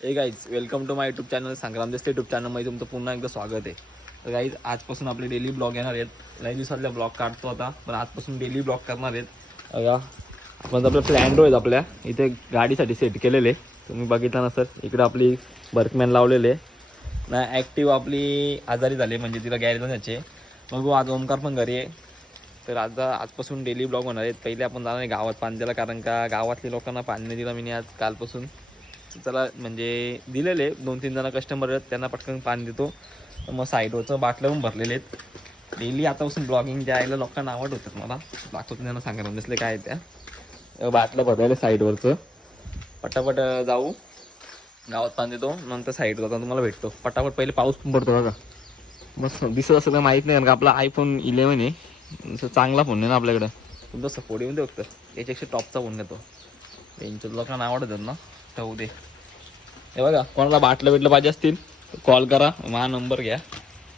Hey guys welcome to my YouTube channel Sangram Deste YouTube चॅनलमध्ये तुमचं पुन्हा एकदा स्वागत आहे तर गाईज आजपासून आपले डेली ब्लॉग येणार आहेत लई दिवसातल्या ब्लॉग काढतो आता पण आजपासून डेली ब्लॉग करणार आहेत बघा आपण आपलं प्लॅन्डो आहेत आपल्या इथे गाडीसाठी सेट केलेले तुम्ही बघितलं ना सर इकडं आपली बर्कमॅन लावलेले ना ॲक्टिव्ह आपली आजारी झाली म्हणजे तिला गॅरेज जायचे मग आज ओमकार पण घरी आहे. तर आता आजपासून डेली ब्लॉग होणार आहेत पहिले आपण जाणार आहे गावात पाणी कारण का गावातल्या लोकांना पाणी दिलं मी आज कालपासून. चला म्हणजे दिलेले दोन तीन जण कस्टमर आहेत त्यांना पटकन पाणी देतो. तर मग साईडवरचं बाटलं भरलेले आहेत. डेली आतापासून ब्लॉगिंग द्यायला लोकांना आवड होतात मला. दाखवतो त्यांना सांगायला नसले काय त्या. बाटलं भरलेलं साईडवरचं पटापट जाऊ. गावात पाणी देतो नंतर साईडवर जाता तुम्हाला भेटतो. पटापट पहिले पाऊस पण पडतो बघा. बस दिसत असं तर माहीत नाही कारण का आपला आयफोन इलेवन आहे. चांगला फोन आहे ना आपल्याकडं. तुमचा सपोर्ट येऊन दे फक्त. याच्यापेक्षा टॉपचा फोन येतो त्यांच्या लोकांना आवडतात ना. ठेवू दे हे बघा कोणाला बाटलं बिटलं पाहिजे असतील कॉल करा माझा नंबर घ्या.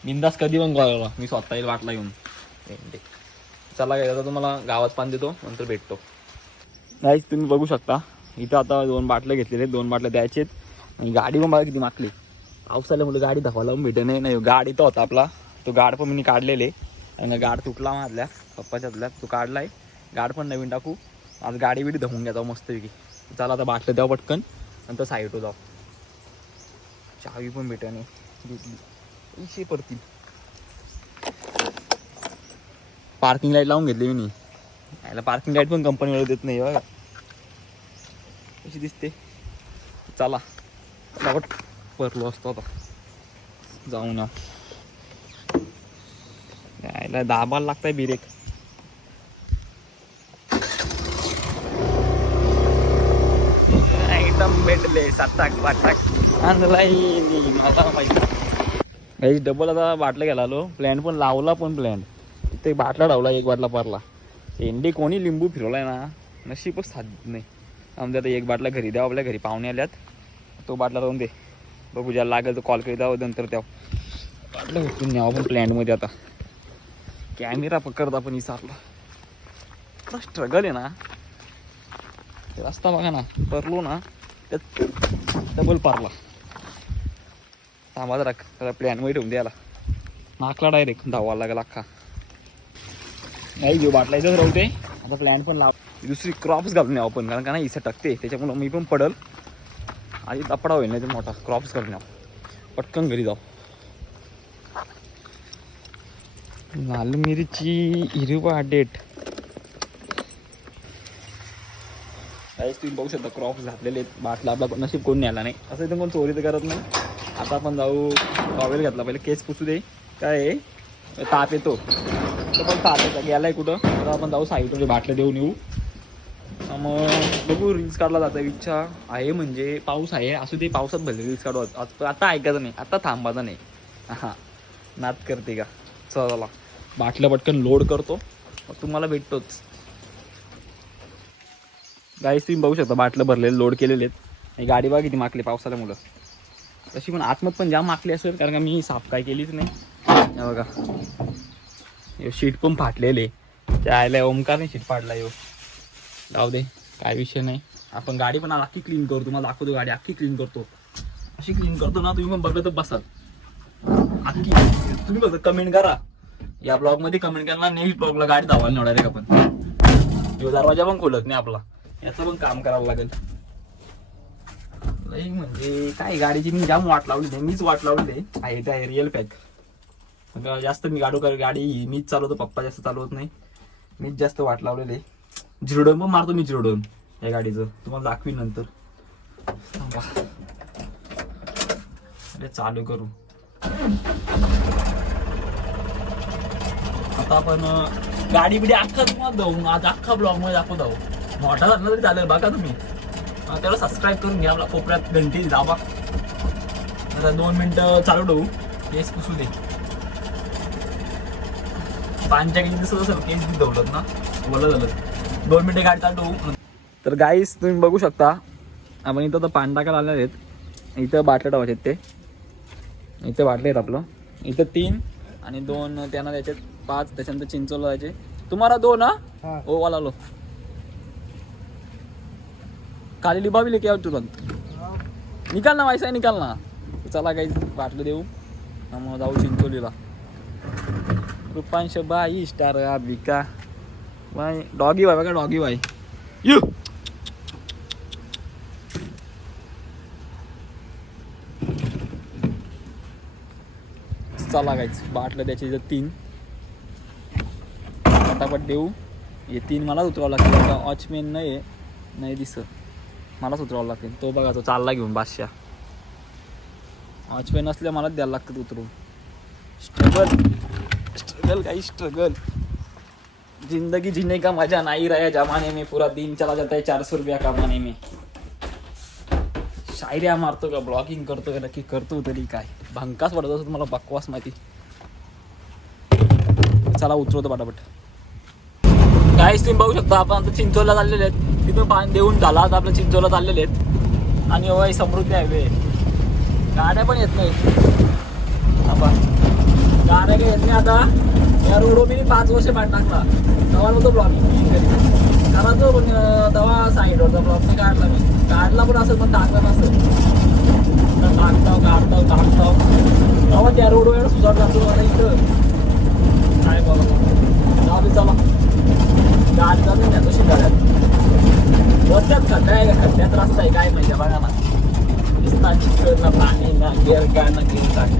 बिंदास कधी पण कॉल करा. मी स्वतः येईल बाटला घेऊन. ते. चला काय आता तुम्हाला गावात पाणी देतो नंतर भेटतो. नाहीच तुम्ही बघू शकता इथं आता दोन बाटल्या घेतलेले आहेत, दोन बाटल्या द्यायचे आणि गाडी पण बघा किती मागली. पाऊस आल्यामुळे गाडी दाखवायला पण भेटत नाही. नाही गाडी तर होता आपला. तो गाड पण मी काढलेले. आणि गाड तुटला माझल्या पप्पाच्यातल्या. तो काढलाय. गाड पण नवीन टाकू. आज गाडी बिडी धुवून घ्या जाऊ मस्तपैकी. चला आता बाटलं द्यावं पटकन. नंतर साईडवर जाऊ. चावी पण भेटा नाही. पैसे पडतील. पार्किंग लाइट लावून घेतली मी. याला पार्किंग लाइट पण कंपनीवाले देत नाही बघा. कशी दिसते? चला. फटाफट परलो असतो आता. जाऊ ना. यायला दाबायला लागताय बिरेक एकदम भेटले साताक वाटाक आणलाय मला माहिती डबल आता बाटला गेला आलो. प्लॅन पण लावला पण प्लॅन ते बाटला लावला एक बाटला पारला. एंडी कोणी लिंबू फिरवलाय ना नशीबच साध नाही. आमच्या आता एक बाटला घरी द्यावं आपल्या घरी पाहुणे आल्यात. तो बाटला राहून दे. बघू ज्याला लागेल तर कॉल करी द्यावं नंतर द्यावं. बाटला भेटून न्यावं पण प्लॅनमध्ये आता. कॅमेरा पकडता पण विचारला स्ट्रगल आहे ना. ते रस्ता बघा ना परलो ना. त्यात डबल पारला थांबा जरा त्याला प्लॅनमध्ये ठेवून द्यायला. नाकला डायरेक्ट धावायला लागेल अख्खा. नाही घेऊ बाटला इथंच राहते आता प्लॅन पण लाव. दुसरी क्रॉप्स घालून यावं पण कारण का नाही इथं टाकते. त्याच्यामुळं मी पण पडल. आणि तपडा होईल नाही तर मोठा क्रॉप्स घालून यावं. पटकन घरी जाऊ. लाल मिरची हिरवा डेट. गाईस तुम्ही बघू शकता क्रॉप्स घातलेले आहेत. बाटला आपला नशीब कोण न्यायला नाही. असं इथं कोण चोरी तर करत नाही. आता आपण जाऊ टॉवेल घातला पहिले केस पुसू दे. काय ताप येतो. तर पण ताप येतो. गेलाय कुठं? तर आपण जाऊ साईडवर बाटलं देऊन येऊ. मग बघू रील्स काढला जातं इच्छा आहे म्हणजे पाऊस आहे. असू दे पावसात भले रील्स काढू. आज आता ऐकायचं नाही. आता थांबायचं नाही. हां नात करते का? चला बाटलं पटकन लोड करतो. मग तुम्हाला भेटतोच. गाईस तुम्ही बघू शकता बाटलं भरलेले लोड केलेले आहेत. आणि गाडी बघा किती माकली पावसाला मुलं. तशी पण आतमत पण जाम माकली असेल कारण का मी साफ काय केलीच नाही. बघा. हे शीट पण फाटलेले. त्या आयला नाही शीट फाडला येऊ. जाऊ दे काय विषय नाही. आपण गाडी पण अख्खी क्लीन करू तुम्हाला दाखवतो गाडी अख्खी क्लीन करतो. अशी क्लीन करतो ना तुम्ही पण बघत बसाल. अख्खी. तुम्ही बघा कमेंट करा. या ब्लॉगमध्ये कमेंट करा नेक्स्ट ब्लॉगला गाडी धावायला निवडायला आहे का आपण? दरवाजा पण खोलत नाही आपला. याचं पण काम करावं लागेल. नाही म्हणजे काय गाडीची मी जाम वाट लावली नाही मीच वाट लावली आहे आहे रिअल पॅक जास्त मी गाडू कर गाडी मीच चालवतो पप्पा जास्त चालवत नाही. मीच जास्त वाट लावलेले झिरोडन पण मारतो मी झिरोडन या गाडीचं. तुम्हाला दाखवीन नंतर. अरे चालू करू. आता आपण गाडी बिडी अख्खा तुम्हाला जाऊ आज अख्खा ब्लॉगमध्ये दाखवत आहोत. मोठा झाला तरी चालेल बघा तुम्ही. त्याला सबस्क्राईब करून घ्या आपला कोपऱ्यात घंटी दाबा. आता दोन मिनिटं चालू ठेवू. केस पुसू दे. पानच्या दिसत असेल केस बी धवलत ना. बोला झालं. दोन मिनिटं गाडी चालू ठेवू. तर गाईस तुम्ही बघू शकता आपण इथं तर पान टाकायला आले आहेत. इथं बाटल्या ठेवायचे आहेत ते. इथं बाटले आहेत आपलं. इथं तीन आणि दोन त्यांना द्यायचे पाच. त्याच्यानंतर चिंचोला द्यायचे तुम्हाला दोन हा? ओ वाला लो. खाली लिबावी लेके आओ तुरंत. निकाल ना वायसा निकाल ना. चला काही बाटलं देऊ. मग जाऊ चिंचोलीला. रुपांश बाई स्टार अबिका. बाय. डॉगी बाय बघा डॉगी बाय. यू! चला काहीच बाटलं त्याचे जर तीन. पटापट देऊ. हे तीन मलाच उतरावं लागतं का नाही आहे नाही दिसत. मलाच उतरावं लागतील. तो बघा तो चालला घेऊन बादशा वॉचमॅन असल्या मलाच द्यायला लागतात उतरून. स्ट्रगल स्ट्रगल काही स्ट्रगल जिंदगी जीने का मजा नहीं रहा जमाने में पूरा दिन चला जाता है चार सौ रुपया कमाने में. शायऱ्या मारतो का ब्लॉगिंग करतो का नक्की करतो तरी काय? भंकास पडत असतो मला बकवास माहिती. चला उतरवतो पटापट. काहीच तुम्ही बघू शकता आपण आता चिंचोला चाललेले आहेत. तिथं पाणी देऊन झाला आता आपल्या चिंचोला चाललेले आहेत. आणि होय समृद्धी हायवे गाड्या पण येत नाही आपण. गाड्या काही येत नाही आता. या रोडवर मी पाच वर्ष पाठ टाकला. तेव्हा नव्हतो ब्लॉगिंग करायचो पण अं, तेव्हा साईडवरचा ब्लॉक मी काढला मी. काढला पण असेल पण टाकला नसेल. तर टाकताव काढताव टाकताव तेव्हा त्या रोडवर सुधार जातो आता इथं. काय बघा जाऊ चला. गाडी जाते ना तशी गाड्यात वरच्यात खड्डा काय खड्ड्यात रस्ता आहे काय माहिती बघा ना दिसता चिकन ना पाणी ना गेअर काय ना गेअर काय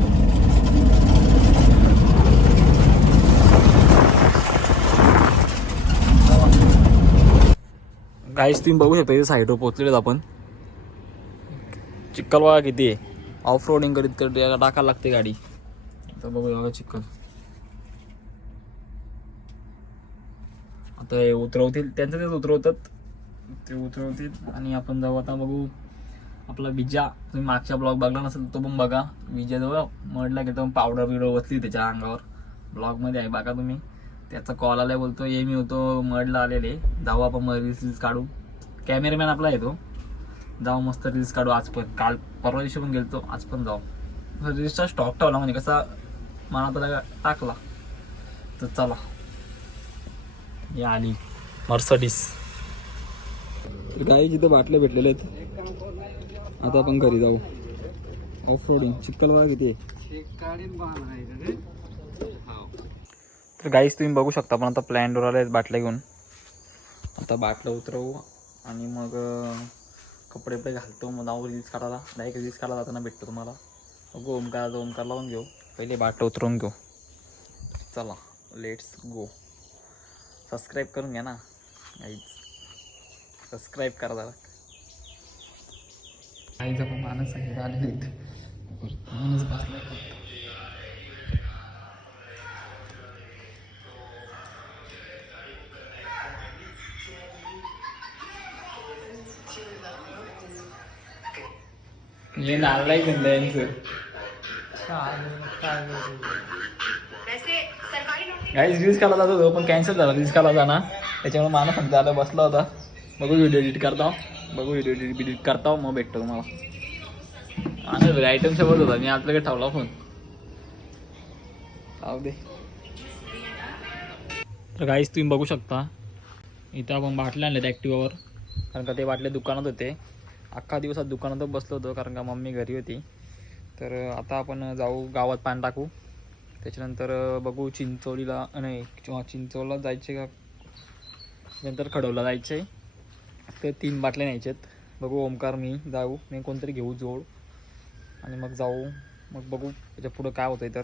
गाईस तुम्ही बघू शकता इथे साईडवर पोहोचलेलो आपण. चिक्कल बघा किती आहे. ऑफ रोडिंग करीत तर टाकायला लागते गाडी. तर बघूया बघा चिक्कल ते उतरवतील त्यांचं तेच उतरवतात. ते उतरवतील आणि आपण जाऊ आता बघू. आपला विजा तुम्ही मागच्या ब्लॉग बघला नसेल तो पण बघा. विजा जवळ मडला तो पावडर बिवडर वतली त्याच्या अंगावर. ब्लॉगमध्ये आहे बघा तुम्ही. त्याचा कॉल आलाय बोलतो ये मी होतो मडला आलेले. जाऊ आपण मग रील्स काढू. कॅमेरामॅन आपला येतो जाऊ मस्त रील्स काढू. आज पण काल परवा दिवशी पण गेलतो. आज पण जाऊ. रील्सचा स्टॉक ठेवला म्हणजे कसा मनात टाकला. तर चला. आली मर्सडीस तर काही जिथं बाटल्या भेटलेल्या आहेत आता आपण घरी जाऊ. ऑफ रोडिंग बघा किती आहे. तर गाईस तुम्ही बघू शकता पण आता प्लॅन डोर आले बाटल्या घेऊन. आता बाटलं उतरवू आणि मग कपडे बिपडे घालतो मग जाऊ रील्स काढायला. डायरेक्ट रील्स काढायला जाताना भेटतो तुम्हाला. बघू ओमकार ओमकार लावून घेऊ. पहिले बाटलं उतरवून घेऊ. चला लेट्स गो सबस्क्राईब करून घ्या ना. गाईज सबस्क्राईब करा जरा. काहीच आपण माणूस आहे आलेले माणूस बसलाय फक्त. हे नालाय गंदा यांचं. गाईज रील्स काला जात होतो पण कॅन्सल झाला. रील्स काला जाणार. त्याच्यामुळे माणूस सांगता आलं बसला होता. बघू व्हिडिओ एडिट करता. बघू व्हिडिओ एडिट करता मग भेटतो तुम्हाला. आणि आयटम सोबत होता. मी आपल्याकडे ठेवला फोन जाऊ दे. तर गाईस तुम्ही बघू शकता. इथं आपण बाटल्या आणल्यात ॲक्टिवावर कारण का ते बाटले दुकानात होते. अख्खा दिवसात दुकानातच बसलो होतो कारण का मम्मी घरी होती. तर आता आपण जाऊ. गावात पाणी टाकू. त्याच्यानंतर बघू चिंचोलीला नाही किंवा चिंचोला जायचे का? नंतर खडवला जायचं. आहे ते तीन बाटल्या न्यायच्यात बघू ओमकार मी जाऊ. मी कोणतरी घेऊ जोड. आणि मग जाऊ. मग बघू त्याच्या पुढं काय होतं तर.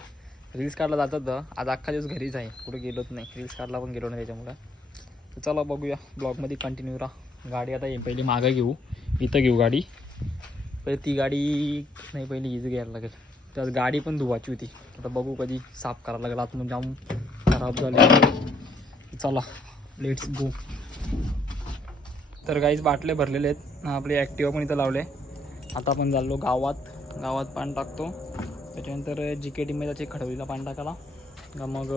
रील्स काढला जातात तर आज अख्खा दिवस घरीच आहे. कुठे गेलोच नाही. रील्स काढला पण गेलो नाही त्याच्यामुळं. तर चला बघूया. ब्लॉगमध्ये कंटिन्यू राहा. गाडी आता ये पहिली मागं घेऊ. इथं घेऊ गाडी. पहिले ती गाडी नाही पहिली हीच घ्यायला लागेल. त्यात गाडी पण धुवायची होती. आता बघू कधी साफ करायला लागला. आतून जाऊन खराब झाले. चला लेट्स गो तर गाईच बाटले भरलेले आहेत. आपले ॲक्टिवा पण इथं लावले. आता आपण चाललो गावात. गावात पाणी टाकतो. त्याच्यानंतर जी के टीमध्ये त्याचे खडवलीला पाणी टाकायला. का मग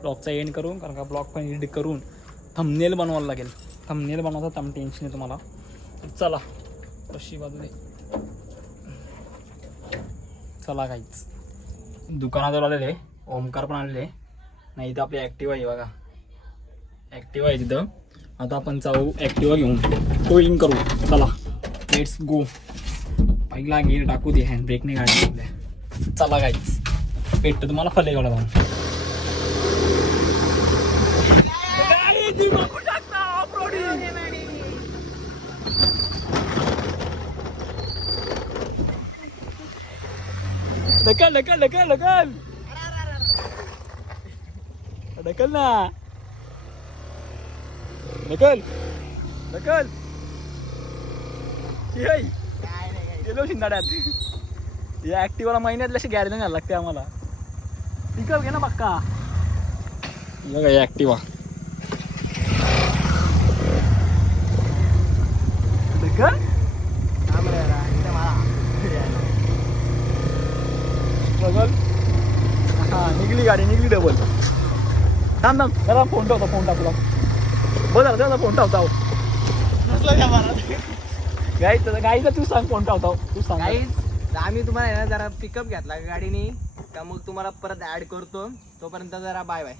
ब्लॉगचा एंड करून कारण का ब्लॉग पण एडिट करून थंबनेल बनवायला लागेल. थंबनेल बनवायचा तम टेन्शन आहे तुम्हाला चला रशी बाजूने चला काहीच दुकानात आलेले ओमकार पण आलेले नाही इथं आपली ॲक्टिवा आहे बघा. ॲक्टिवा आहे तिथं. आता आपण जाऊ ॲक्टिवा घेऊन. टोईंग करू. चला. लेट्स गो पहिला गिअर टाकू दे. हँड ब्रेकने गाडी चला काहीच भेटतं तुम्हाला फलेगावला जाऊन. ढकल ढकल ढकल ढकल ढकल ना ढकल ढकल ये. गेलो शिंदाड्यात. या ऍक्टिव्हाला महिन्यातल्या अशी गॅरेज घालायला लागते आम्हाला. पिकअप घे ना पक्का. बघा या ऍक्टिवा ढकल बघल हा निघली गाडी निघली डबल थांब थांब. जरा फोन ठेवतो फोन टाकला बरं जरा फोन ठेवतो गाई गाईचा तू सांग फोन ठेवतो तू सांग. आम्ही तुम्हाला आहे ना जरा पिकअप घेतला गाडीने? का मग तुम्हाला परत ऍड करतो. तोपर्यंत जरा बाय बाय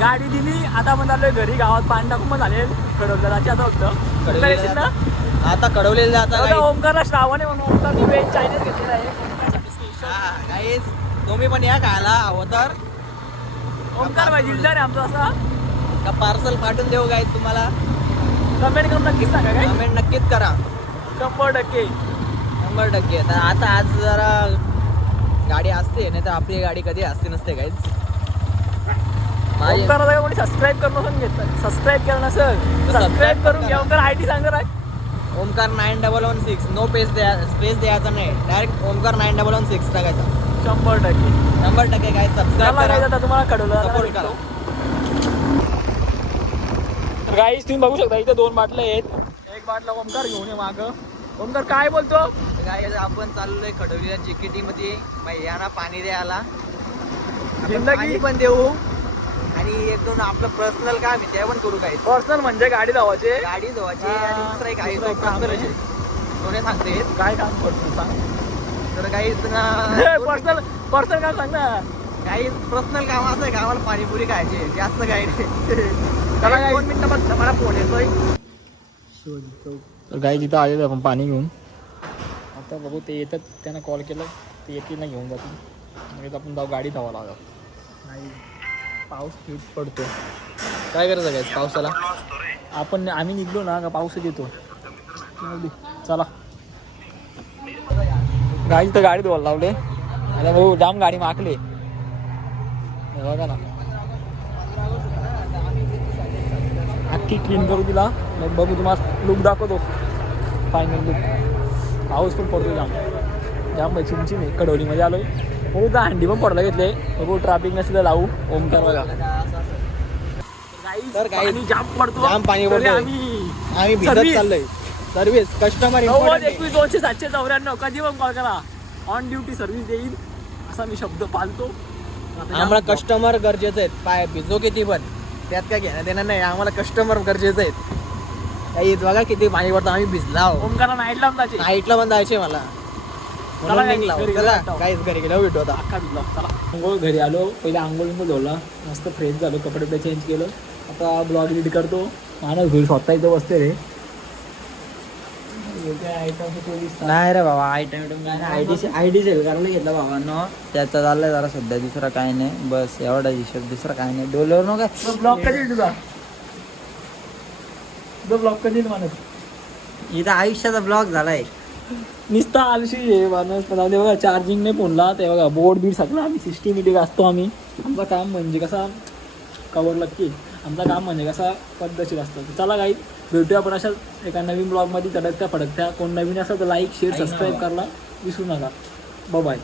गाडी दिली. आता पण आलोय घरी. गावात पाणी टाकून पण झाले. कडवल्याची आता फक्त. आता कडवलेलं जाता आता ओमकारला श्रावण आहे म्हणून ओमकारने वेज चायनीज घेतलेला आहे. गाईज तुम्ही पण या खायला हवं तर ओमकार भाई आहे आमचा असा. का पार्सल पाठवून देऊ गाईज तुम्हाला? कमेंट करून नक्कीच सांगा काय कमेंट नक्कीच करा. शंभर टक्के. शंभर टक्के. तर आता आज जरा गाडी असते नाही तर आपली गाडी कधी असते नसते काहीच आता कोणी सबस्क्राईब करून घेतलं सबस्क्राईब केलं नसेल. सबस्क्राईब करून घ्या. ओमकार आय डी सांगा Rai Omkar nine double one six. No space द्या स्पेस द्यायचा नाही. Direct Omkar nine double one six टाकायचा. शंभर टक्के. शंभर टक्के काय सबस्क्राईब चला guys, करा. आता तुम्हाला कळवलं Support करा. गाईज तुम्ही बघू शकता इथे दोन बाटल्या आहेत. एक बाटला ओमकार घेऊन ये माग. ओमकार काय बोलतो? काय आपण चाललोय खडोलीच्या चिकिटी मध्ये. भैयाना पाणी द्यायला. जिंदगी- पण देऊ. आणि एक दोन आपलं पर्सनल काम आहे ते पण करू काही पर्सनल म्हणजे गाडी लावायचे. गाडी धुवायची आणि दुसरं एक आहे तो काम. दोन्ही सांगते. काय काम करतो सांग. तर काही पर्सनल पर्सनल काम सांग ना. काही पर्सनल काम असं आहे का आम्हाला पाणीपुरी खायची. जास्त काही नाही. चला guys. दोन मिनिटं फक्त मला फोन येतोय. तर गाई तिथं आलेलं आपण पाणी घेऊन. आता बघू ते येतात त्यांना कॉल केलं ते येतील ना घेऊन जातील. आपण जाऊ गाडी धावा लागत नाही. पाऊस खूप पडतो. काय करायचं काय पावसाला? आपण आम्ही निघलो ना का पाऊसच येतो. चला. गाडी तर गाडी धुवायला लावले. आता भाऊ जाम गाडी माकले बघा ना. अख्खी क्लीन करू तिला मग बघू तुम्हाला लुक दाखवतो. फायनल लुक पाऊस पण पडतो जाम. जाम चिमचिम चिमची नाही कडोलीमध्ये आलोय. हो का हंडी पण पडला घेतले. बघू ट्रॅफिक नसेल लावू. ओमकार बघा. तर पाणी जाम पडतो. जाम पाणी तरी पडतोय. आम्ही भिजत. चाललोय. सर्व्हिस कस्टमर एकवीस दोनशे सातशे चौऱ्याण्णव. कधी पण कॉल करा. ऑन ड्युटी सर्व्हिस देईल. असा मी शब्द आता आम्हाला कस्टमर गरजेचे आहेत. पाय भिजो किती पण. त्यात काय घेणं देणं नाही. आम्हाला कस्टमर गरजेचे आहेत. काही बघा किती पाणी पडतं. आम्ही भिजला आहो ओमकारला नाईट लांबाचे नाईटला पण जायचे मला. काहीच घरी गेलो भेटू आता. आंघोळ घरी आलो. पहिले आंघोळ बिंघोळ धुवला. मस्त फ्रेश झालो. कपडे बिपडे चेंज केलं. आता ब्लॉग एडिट करतो. माणूस घरी स्वतः इथं बसते रे. नाही रे बाबा आयटम आयडी आयडी सेल करायला घेतला बाबांनो. त्याचा चाललंय जरा सध्या दुसरा काही नाही. बस एवढा हिशोब दुसरा काही नाही. डोलवर नो काय ब्लॉग कधी तुझा? तुझा ब्लॉग कधी माणूस? इथं आयुष्याचा ब्लॉग झालाय. निस्ता आलशी आहे माणूस. पण जाऊ दे बघा चार्जिंग नाही फोनला ते बघा. बोर्ड बीड सगळं आम्ही सिस्टमॅटिक असतो आम्ही. आमचं काम म्हणजे कसा कवर नक्की आमचं काम म्हणजे कसा पद्धतशीर असतं. तर चला काही भेटूया आपण अशा एका नवीन ब्लॉगमध्ये तडकत्या फडकत्या. कोण नवीन असेल तर लाईक शेअर सबस्क्राईब करायला विसरू नका. बाय